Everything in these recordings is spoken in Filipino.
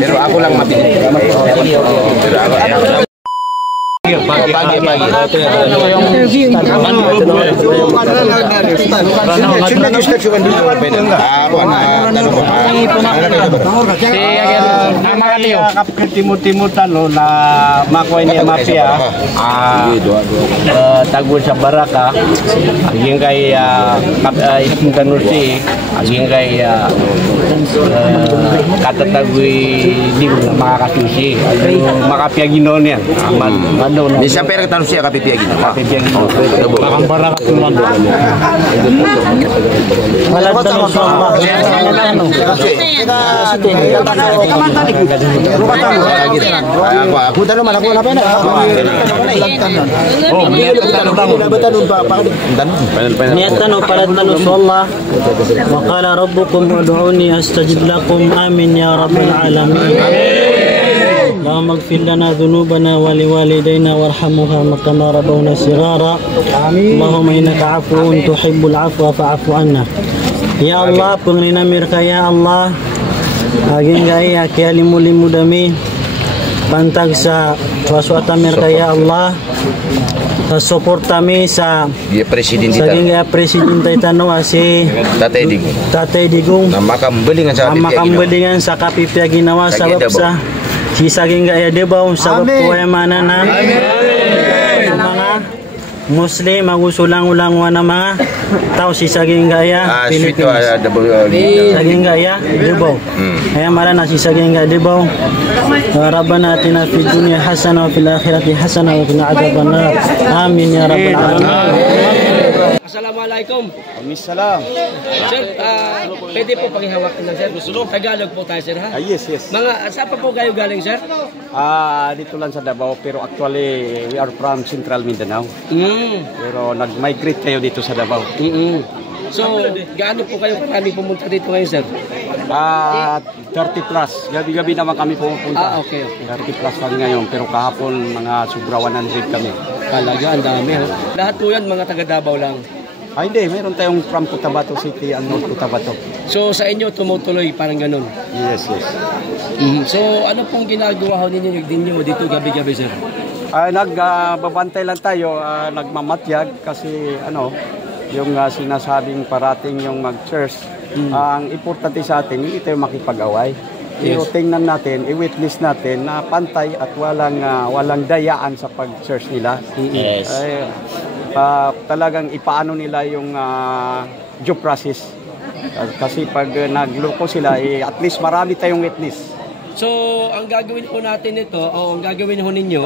Pero ako lang mabili. Pero ako pagi. Timut-timut na makuha niya mafia tagul sa baraka aging kay Tanusi aging kay katatagui di makakasusi makapia ginon yan Bisa pera Tanusi kapipia gino. Ang baraka tuman Aku tanong man ako na pena. Niyatanong para tanong sa Allah. Wa qala rabbukum ud'uni astajib lakum amin ya rabbal alamin. اللهم اغفر لنا ذنوبنا ولوالدينا وارحمها كما ربونا صغارا اللهم انك عفو تحب العفو فاعف عنا يا الله penginamir ka ya Allah aging gaya kaya limu-limu dami bantag sa swaswata mir ka ya Allah support kami sa presiden saging gaya presiden taytano si Tatay Digong na makambelingan sa kapipya ginawa sabab sa si saging gaya debaw sabab po ay manana mga Muslim magusulang-ulang na mga tao si saging gaya Pilipinas saging gaya debaw kaya mara na si saging gaya debaw Rabbana atina fid dunya hasanah wa fil akhirati hasanah wa qina adzabannar amin ya rabbal alamin. Assalamualaikum. Waalaikumsalam. Sir, pwede po pakihawak na sir. Tagalog po tayo sir ha? Yes. Mga, saan pa po kayo galing sir? Dito lang sa Davao pero actually we are from Central Mindanao. Pero nag-migrate kayo dito sa Davao. So, gaano po kayo karami pumunta dito ngayon sir? 30 plus. Gabi-gabi naman kami pumunta. Okay. 30 plus kami ngayon pero kahapon mga sobra 100 kami. Talaga, ang dami ha? Lahat po yan mga taga Davao lang? Hindi, meron tayong from Cotabato City and North Cotabato. So sa inyo tumutuloy parang ganun? Yes. So ano pong ginagawa ninyo dito gabi-gabi sir? Nagbabantay lang tayo, nagmamatyag kasi yung sinasabing parating yung mag-church. Ang importante sa atin, hindi tayo makipag-away. Pero tingnan natin, i-witness natin na pantay at walang dayaan sa pag-church nila. Yes. Talagang ipaano nila yung due process. Kasi pag nagloko sila, at least marami tayong witness. So, ang gagawin po natin ito, o ang gagawin ho ninyo,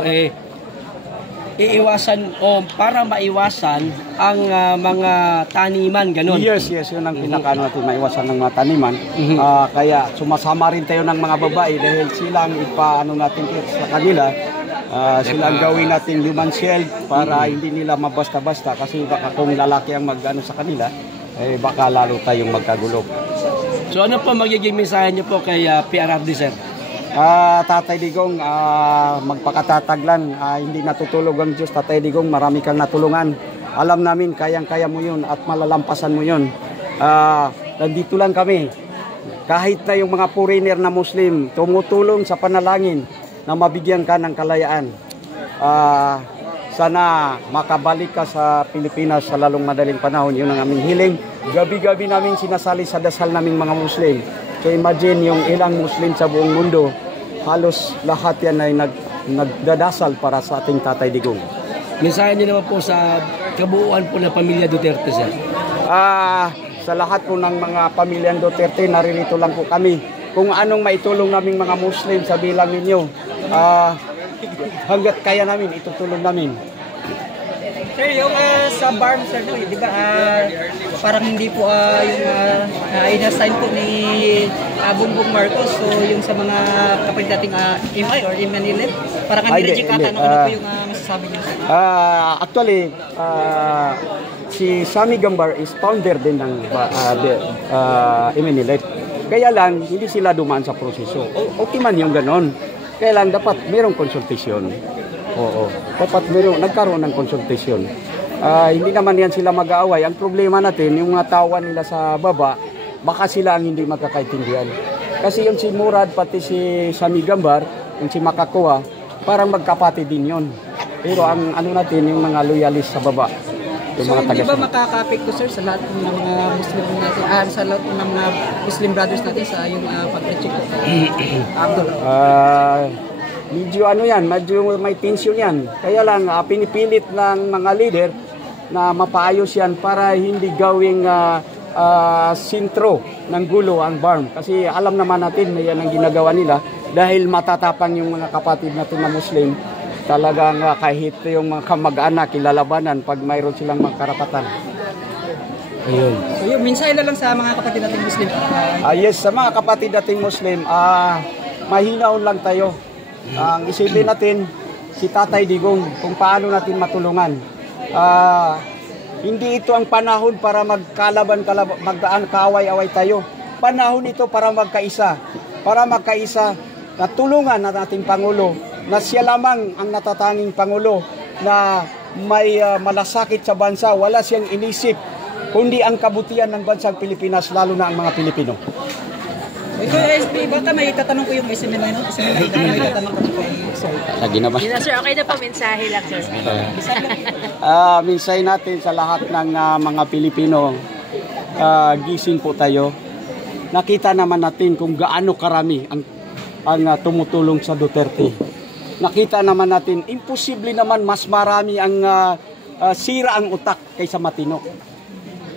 iiwasan o para maiwasan ang mga taniman, ganun. Yes, yun ang pinakaano natin, maiwasan ng mga taniman. Kaya sumasama rin tayo ng mga babae dahil silang ipaano natin sa kanila. Silang gawin natin human shield para hindi nila mabasta-basta kasi baka kung lalaki ang mag-ano sa kanila, baka lalo tayong magkagulo. So ano po magiging mensahe niyo po kay PRRD sir? Tatay Digong, magpakatatag lang, hindi natutulog ang Diyos. Tatay Digong, marami kang natulungan. Alam namin, kayang-kaya mo yun at malalampasan mo yun. Nandito lang kami. Kahit na yung mga foreigner na Muslim, tumutulong sa panalangin na mabigyan ka ng kalayaan. Sana makabalik ka sa Pilipinas sa lalong madaling panahon. Yun ang aming hiling. Gabi-gabi namin sinasali sa dasal naming mga Muslim. So imagine yung ilang Muslim sa buong mundo, halos lahat yan ay nagdadasal para sa ating Tatay Digong. Mensahe niyo naman po sa kabuuan po ng pamilya Duterte sir? Sa lahat po ng mga pamilyang Duterte, naririto lang po kami. Kung anong maitulong naming mga Muslim sa bilang ninyo, hanggat kaya namin, itutulong namin. Sir, yung sa BARM, sir, di ba parang hindi po yung inassign po ni Bongbong Marcos, so yung sa mga kapag dating MI or Manila, parang nireject ata, ano po yung masasabi niyo? Actually, si Sammy Gambar is founder din ng Manila. Kaya lang, hindi sila dumaan sa proseso. Okay man yung ganon. Kaya lang, dapat mayroong konsultasyon. Oo. Dapat nagkaroon ng konsultasyon. Hindi naman yan sila mag-aaway. Ang problema natin, yung mga tawa nila sa baba, baka sila ang hindi magkakaintindihan. Kasi yung si Murad pati si Sami Gambar, yung si Makakuha, parang magkapatid din yun. Pero ang ano natin, yung mga loyalist sa baba. Yung So mga hindi ba taga-sunod. makaka-apekto sir sa lahat ng mga Muslim natin, sa lahat ng mga Muslim brothers natin sa yung pag-check ko? Abdul. Medyo ano yan, medyo may tension yan. Kaya lang, pinipilit ng mga leader na mapaayos yan para hindi gawing sintro ng gulo ang BARM. Kasi alam naman natin na yan ang ginagawa nila dahil matatapang yung mga kapatid natin na Muslim. Talagang kahit yung mga kamag-anak kilalabanan pag mayroon silang mga karapatan. Ayun. So yung mensahe na lang sa mga kapatid nating Muslim. Yes, sa mga kapatid nating Muslim, mahinaon lang tayo. Ang isipin natin si Tatay Digong kung paano natin matulungan. Hindi ito ang panahon para kaaway-away tayo. Panahon ito para magkaisa. Para magkaisa, na tulungan ng ating Pangulo na siya lamang ang natatanging Pangulo na may malasakit sa bansa. Wala siyang inisip kundi ang kabutihan ng bansang Pilipinas, lalo na ang mga Pilipino. Ito SB, baka may tatanong ko yung SMN na yun. May tatanong ko kay sir. Lagi naman. Sir, okay na po, mensahe lang sir. Mensahe natin sa lahat ng mga Pilipino, gising po tayo. Nakita naman natin kung gaano karami ang tumutulong sa Duterte. Nakita naman natin, imposible naman mas marami ang sira ang utak kaysa matino.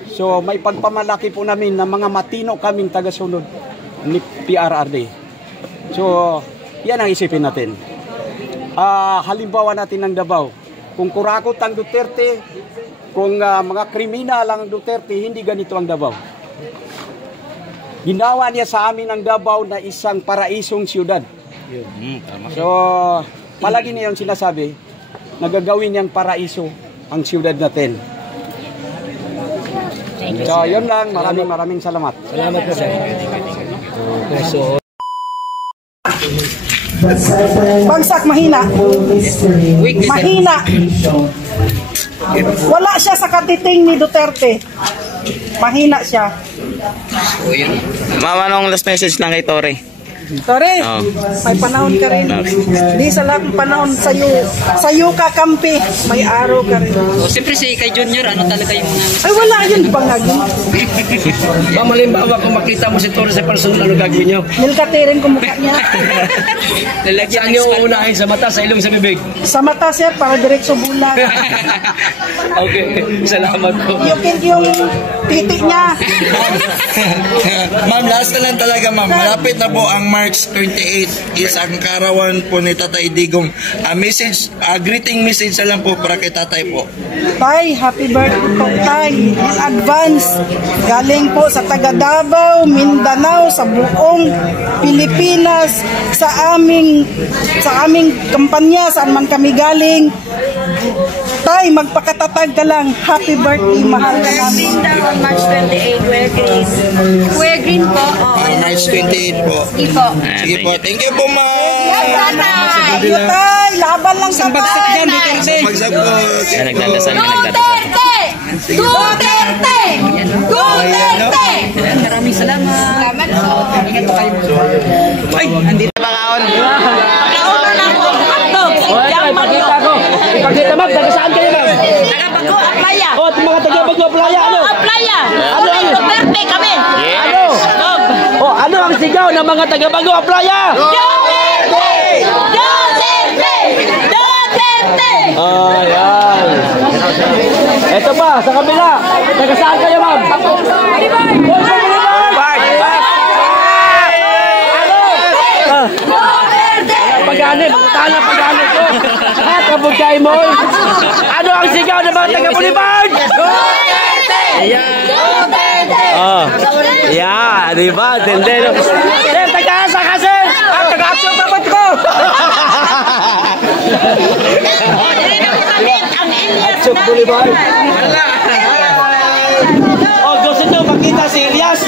So may pagpamalaki po namin na mga matino kaming tagasunod ni PRRD. So yan ang isipin natin. Halimbawa natin ng Davao. Kung kurakot ang Duterte, kung mga kriminal ang Duterte, hindi ganito ang Davao. Ginawa niya sa amin ang Davao na isang paraisong siyudad. So, palagi niya yung sinasabi, nagagawin niyang paraiso ang siyudad natin. So, yun lang. Maraming salamat. Salamat po sir. So, Bagsak, mahina. Mahina. Wala siya sa katiting ni Duterte. Mahina siya. Mama, anong last message lang kay Tore? Tore, may panahon ka rin. Hindi sa lahat ng panahon sa'yo kakampi. May araw ka rin. O siyempre si kay Junior, ano talaga yung mga... Ay, wala yun bangagi. malimbawa kung makita mo si Torres sa personal, ano gagawin niyo? Nilkatirin ko mukha niya. Saan niyo uunahin? Sa mata, sa ilong, sa bibig? Sa mata sir, para diretso bulag. Okay, salamat po. Yung titi niya. Ma'am, last na lang talaga ma'am. Malapit na po ang March 28 is ang karawan po ni Tatay Digong. Message, greeting message na lang po para kay Tatay po. Tay, happy birthday po tay. In advance. Galing po sa taga Davao, Mindanao, sa buong Pilipinas, sa aming kampanya, saan man kami galing. Tay, magpakatatag ka lang. Happy birthday, mahal ka namin. March 28, Kuya Green. Kuya Green po. March 28 po. Sige po. Sige po. Thank you po ma'am. Ayo tay, laban lang sa tay. Pagsag po. Nagdadasal. Duterte! Duterte! Duterte! Maraming salamat. Salamat po. Ingat po kayo. Ay, andito. Pag-auto lang po. Hotdog. Ipakita ko. Ipakita ma'am, taga saan kayo ma'am? Taga-Bago, Aplaya. O, mga taga-Bago, Playa, ano? Aplaya. Ano? Duterte kami. Ano? O, ano ang sigaw ng mga taga-Bago, Playa? Duterte! Duterte! Duterte! Ayan. Ito pa, sa kabila. Taga saan kayo ma'am? Pag-anip, tala pag-anip ko. At kabugay mo. Ano ang sigaw ng mga taga-Bulibard? Duterte! Duterte! Yeah, di ba? Tendero. Taga-asa kasi. Taga-aksyon dapat ko. Aksyon Bulibard. Oh, gusto nyo makita si Elias?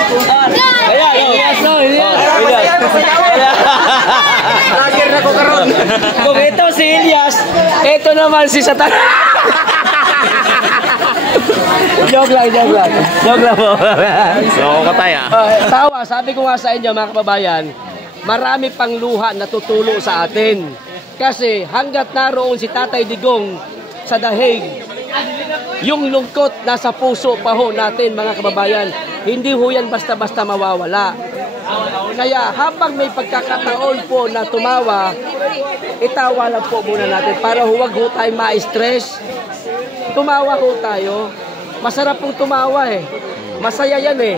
Ayan, Elias no, Elias. Lagir na ko karon. Kung ito si Elias, ito naman si Satan. Joke lang, joke lang. Joke lang po. So, katay ah. Tawa, sabi ko nga sa inyo mga kababayan, marami pang luha na tutulo sa atin. Kasi hanggat naroon si Tatay Digong sa dahig, yung lungkot nasa puso pa ho natin mga kababayan. Hindi ho yan basta-basta mawawala. Kaya habang may pagkakataon po na tumawa, itawa lang po muna natin para huwag ho tayo ma-stress. Tumawa ho tayo. Masarap pong tumawa eh. Masaya yan eh.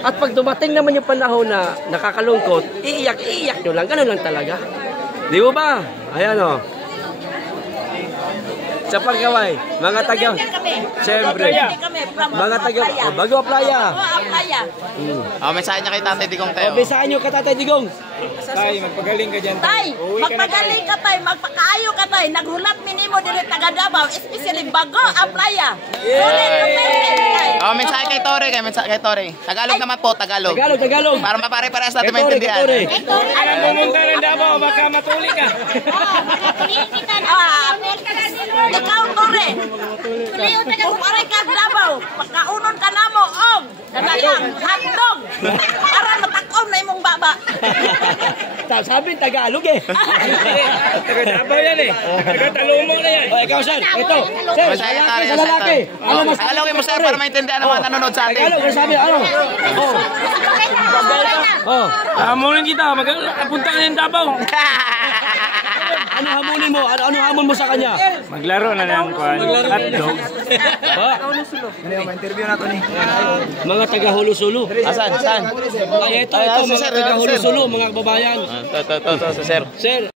At pag dumating naman yung panahon na nakakalungkot, iiyak nyo lang. Ganun lang talaga. Di mo ba? Ayan o. Sa pagkaway, mga taga, siyempre, mga taga, Bago Playa. Mensahe niya kay Tatay Digong tayo. Mensahe niyo kay Tatay Digong. Tay, magpagaling ka dyan. Tay, magpagaling ka tay, magpakaayo ka tay. Naghulat minimo diri taga Davao, especially Bago Playa. Mensahe kay Tore, kay Tore. Tagalog naman po, Tagalog. Tagalog. Para mapare-pares natin maintindihan. Pumunta ng Davao, baka matuli ka. Ikaw, Tore. Kung aray ka Davao, pagkaunon ka na mo, dadalang, hotdog. Para matakom na imong baba. Sabi Tagalog eh. Taga Davao yan eh. Taga Talumong na yan. Ikaw, sir. Ito. Sir, sa lalaki. Tagalogin mo, sir, para maintindihan ng mga nanonood sa atin. Tagalog, sabi, ano? Hamunin kita, magpunta ka ng Davao. Ano hamunin mo? Ano hamon mo sa kanya? Maglaro na lang ko. Hotdog. Mga taga Holo-Solo. Asan? Ay, ito, mga taga Holo-Solo, mga kababayan. Ito, sir. Sir.